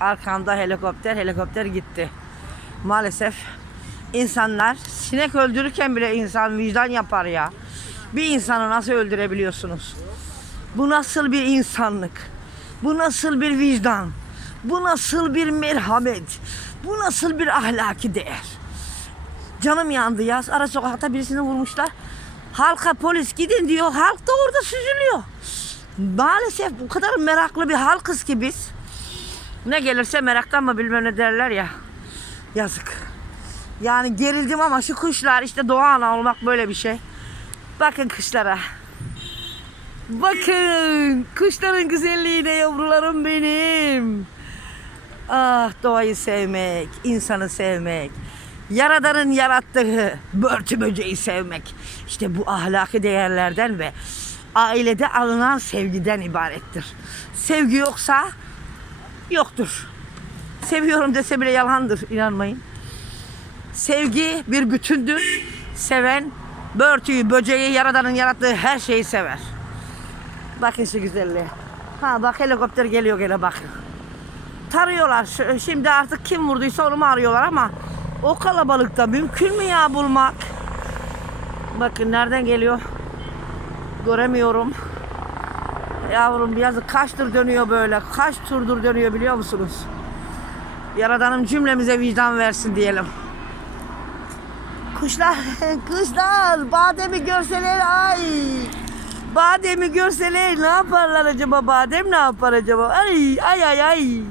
arkamda helikopter, helikopter gitti. Maalesef insanlar sinek öldürürken bile insan vicdan yapar ya. Bir insanı nasıl öldürebiliyorsunuz? Bu nasıl bir insanlık? Bu nasıl bir vicdan? Bu nasıl bir merhamet? Bu nasıl bir ahlaki değer? Canım yandı ya. Ara sokakta birisini vurmuşlar. Halka polis gidin diyor. Halk da orada süzülüyor. Maalesef bu kadar meraklı bir halkız ki biz. Ne gelirse meraktan mı bilmem ne derler ya. Yazık. Yani gerildim ama şu kuşlar işte doğa ana olmak böyle bir şey. Bakın kuşlara. Bakın kuşların güzelliğine yavrularım benim. Ah doğayı sevmek, insanı sevmek, Yaradan'ın yarattığı börtü böceği sevmek. İşte bu ahlaki değerlerden ve ailede alınan sevgiden ibarettir. Sevgi yoksa yoktur. Seviyorum dese bile yalandır inanmayın. Sevgi bir bütündür. Seven börtüyü, böceği, Yaradan'ın yarattığı her şeyi sever. Bakın şu güzelliğe. Ha bak helikopter geliyor gene bakın. Tarıyorlar. Şimdi artık kim vurduysa onu mu arıyorlar ama o kalabalıkta mümkün mü ya bulmak? Bakın nereden geliyor? Göremiyorum. Yavrum yazık kaçtır dönüyor böyle. Kaç turdur dönüyor biliyor musunuz? Yaradanım cümlemize vicdan versin diyelim. Kuşlar, kuşlar bademi görseler ay. Bademi görseler ne yaparlar acaba? Badem ne yapar acaba? Ay ay ay ay.